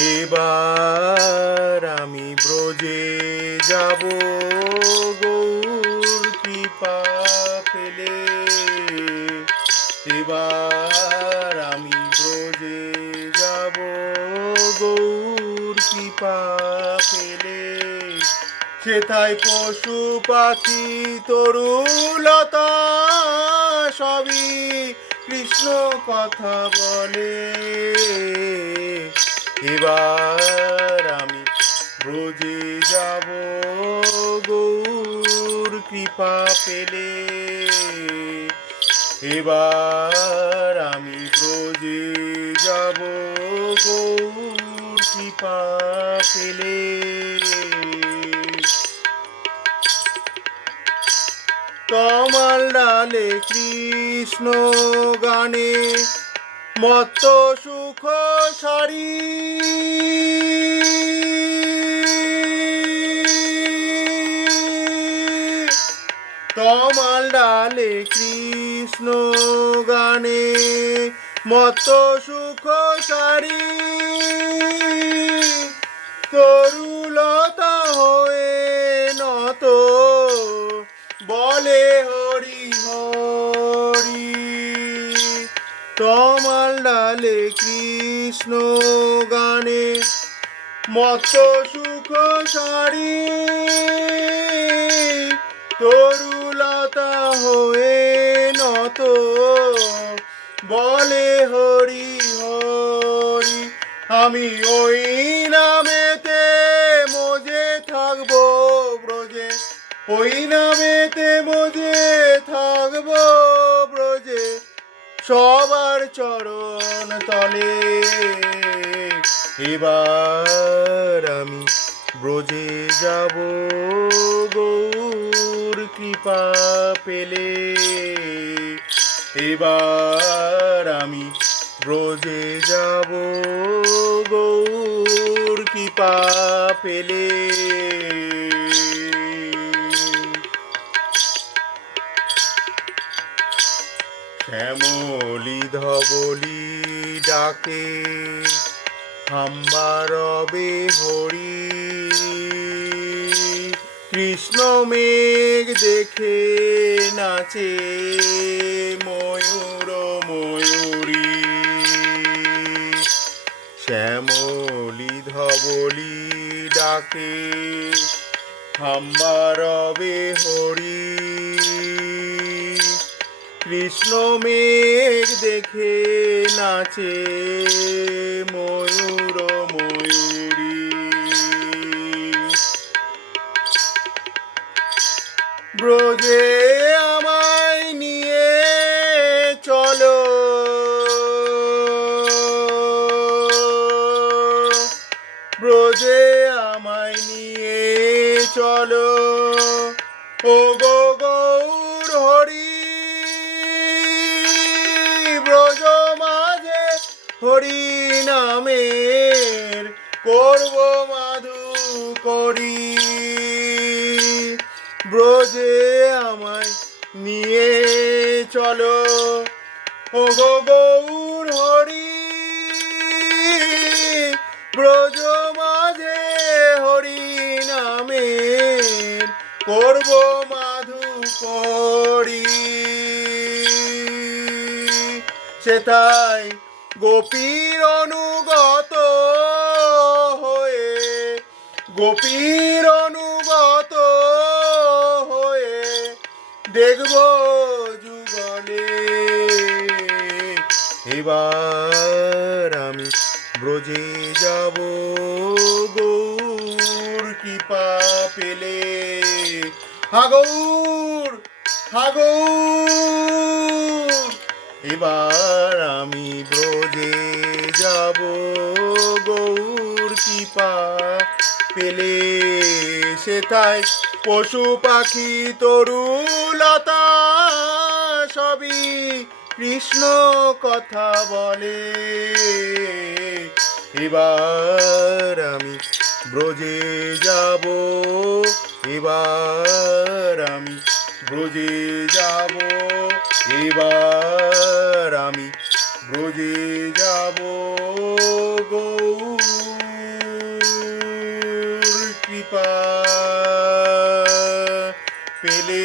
এবার আমি ব্রজে যাব, গৌর কৃপা পেলে। এবার আমি ব্রজে যাব, গৌর কৃপা পেলে। সেথায় পশু পাখি তরুলতা সবই কৃষ্ণ কথা বলে। এবার আমি ব্রজে যাব গৌর কৃপা পেলে। এবার আমি ব্রজে যাব গৌর কৃপা পেলে। কমল ডালে কৃষ্ণ গানে মত্ত সুখ সারি। কমল ডালে কৃষ্ণ গানে মত্ত সুখ সারি। তরুলতা তমাল ডালে কৃষ্ণ গানে মত সুখ সারি। তরুলতা হয়ে নত, বলে হরি হরি, আমি ওই নামেতে মজে থাকব ব্রজে, ওই নামেতে মজে থাকব। সবার চরণ তলে। এবার আমি ব্রজে যাব, গৌর কৃপা পেলে। এবার আমি ব্রজে যাব, গৌর কৃপা পেলে। শ্যামলি ধবলি ডাকে হাম্বারবে হরি। কৃষ্ণ মেঘ দেখে নাচে, ময়ূর ময়ূরী। শ্যামলি ধবলি ডাকে হাম্বারবে হরি। কৃষ্ণ মেঘ দেখে নাচে ময়ূর ময়ূরী। ব্রজে আমায় নিয়ে চলো। ব্রজে আমায় নিয়ে চলো। ও গো হরি নামের করব মাধু করি। ব্রজে আমায় নিয়ে চলো। ও গো গৌর হরি, ব্রজ মাঝে হরি নামের করব মাধু করি। সেটাই গোপীর অনুগত হয়ে, গোপীর অনুগত হয়ে দেখব যুগলে। এবার আমি ব্রজে যাব, গৌর কৃপা পেলে। হাগৌর হাগৌর। এবার আমি ব্রজে যাব, গৌর কৃপা পেলে সেথায় পশু পাখি তরুলতা সবই কৃষ্ণ কথা বলে। এবার আমি ব্রজে যাব, এবার আমি ব্রজে যাব, এবার আমি ব্রজে যাব গৌর কৃপা। পেলে